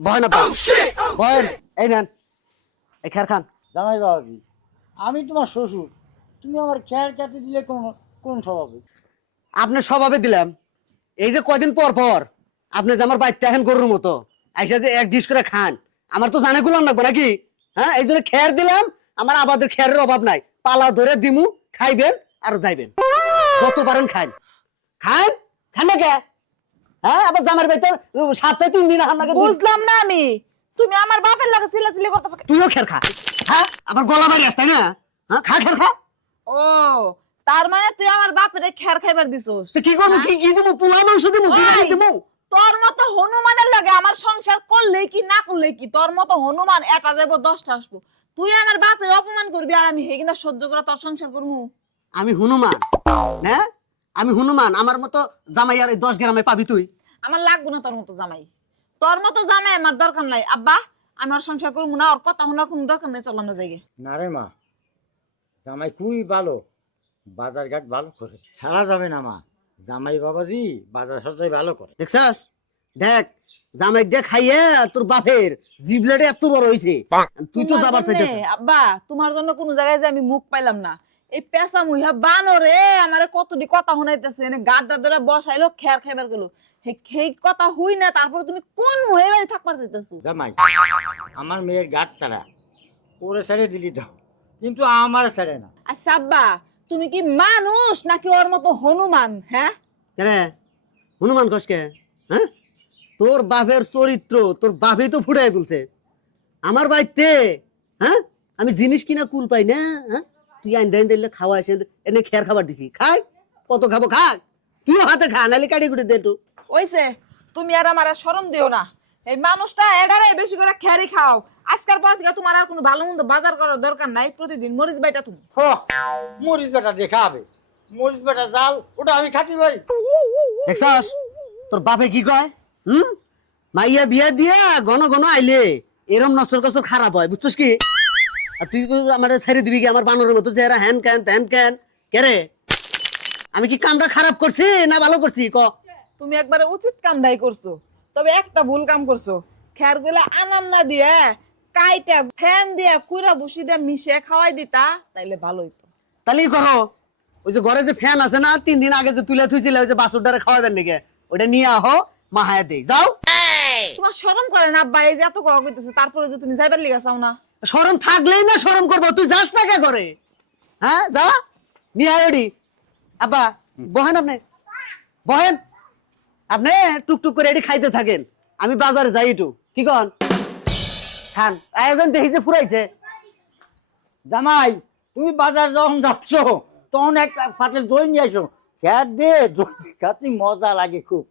বহেন না বহেন এই নেন। এই খের খান। জামাই বাবাজি আমি তোমার শ্বশুর। তুমি আমার খেয়াল কাটে দিলে কোন কোন স্বভাবে? আপনি স্বভাবে দিলাম। এই যে কয়দিন পর পর আপনি যে আমার বাড়িতে এখন গরুর মতো আইসা যে এক ডিশ করে খান। আমার তো জানে গুলান লাগবে নাকি? হ্যাঁ এই জন্য খের দিলাম। আমার আবাদের খেরের অভাব নাই। পালা ধরে দিমু খাইবেন আর যাইবেন। কত পারেন খান খান খান না কে? হ্যাঁ আবার জামার সপ্তাহে তিন দিন আপনাকে বুঝলাম না আমি। তুমি আমার বাপের লাগে চিল্লাচিল্লি করতেছ তুইও খের খা। হ্যাঁ আবার গলা না? হ্যাঁ খা খের খা। ও তার মানে তুই আমার বাপের খের খাইবার দিছস। কি করব? কি কি দিমু? পোলা মাংস দিমু? বিরিয়ানি দিমু? তোর মতো হনুমানের লাগে আমার সংসার করলে কি না করলে কি তোর মতো হনুমান এটা যাব দশটা আসব। তুই আমার বাপের অপমান করবি আর আমি হেগিনা সহ্য করে তোর সংসার করব। আমি হনুমান না? আমি হনুমান আমার মতো জামাই আর এই দশ গ্রামে পাবি তুই। আমার লাগবো না তোর মতো জামাই। তোর মতো জামাই আমার দরকার নাই। আব্বা আমার সংসার করব না ওর কথা শোনার কোনো দরকার নেই চল আমরা যাই না রে মা জামাই খুবই ভালো বাজার ঘাট ভালো করে। সারা যাবে না মা জামাই বাবাজি বাজার সদাই ভালো করে। দেখছাস? দেখ জামাই যে খাইয়ে তোর বাপের জিবলেটে এত বড় হইছে। তুই তো যাবার চাইতেছিস। আব্বা তোমার জন্য কোন জায়গায় যে আমি মুখ পাইলাম না। এই পেঁচা পেশা মুহিয়া বানরে আমারে কতটি কথা শুনাইতেছে এনে গাড্ডা ধরে বসাইলো খের খাইবার গেল। সেই কথা হুই না তারপর তুমি কোন মুহে বাড়ি থাকবার চাইতেছো? জামাই আমার মেয়ের গাট তারা ওরে ছেড়ে দিলি দাও কিন্তু আমার ছেড়ে না। আচ্ছা আব্বা তুমি কি মানুষ নাকি ওর মতো হনুমান হ্যাঁ? কেরে? হনুমান কসকে হ্যাঁ? তোর বাপের চরিত্র তোর বাপে তো ফুটাই তুলছে। আমার বাড়িতে হ্যাঁ? আমি জিনিস কিনা কুল পাই না হ্যাঁ? তুই আইন দেন দিলে খাওয়া এসে এনে খেয়ার খাবার দিছি। খাই কত খাব খাক তুইও হাতে খা নালে কাটি কুটি দে ওইছে তুমি আর আমার আর শরম দিও না। এই মানুষটা এডারে বেশি করে খেয়ারি খাও। আজকাল পর থেকে তোমার আর কোনো ভালো মন্দ বাজার করার দরকার নাই। প্রতিদিন মরিচ বাইটা তুমি। হো, মরিচ বেটা দেখা হবে মরিচ বেটা জাল ওটা আমি খাতি পারি দেখছস তোর বাপে কি কয়? হুম? মাইয়া বিয়া দিয়া ঘন ঘন আইলে এরম নসর কসর খারাপ হয় বুঝছস কি? আর তুই আমার ছেড়ে দিবি কি আমার বানরের মতো চেহারা? হ্যান ক্যান ত্যান ক্যান কে রে? আমি কি কামটা খারাপ করছি না ভালো করছি? ক। তুমি একবারে উচিত কামটাই করছ। তবে একটা ভুল কাম করছ। খেরগুলা আনাম না দিয়ে কাইটা ফ্যান দিয়া কুইরা বসি দিয়ে মিশে খাওয়াই দিতা তাইলে ভালো হইতো তাহলেই করো? ওই যে ঘরে যে ফ্যান আছে না তিন দিন আগে যে তুলে থুইছিলে ওই যে বাসুরটারে খাওয়াবেন নাকি? ওটা নিয়ে আহো মাহায় দেই। যাও। তোমার শরম করে না আব্বা এই যে এত কথা কইতেছে তারপরে যে তুমি যাইবার লিগা চাও না। শরম থাকলেই না শরম করব। তুই যাস না কে করে হ্যাঁ যা আয় আব্বা, বহেন আপনি। বহেন। আপনি টুকটুক করে এটি খাইতে থাকেন। আমি বাজারে যাই একটু। কি কন? খান। আয়োজন দেখি যে ফুরাইছে। জামাই, তুমি বাজার যখন যাচ্ছ, তখন এক পাতে দই নিয়ে আসো খেয়ার দে, দই মজা লাগে খুব।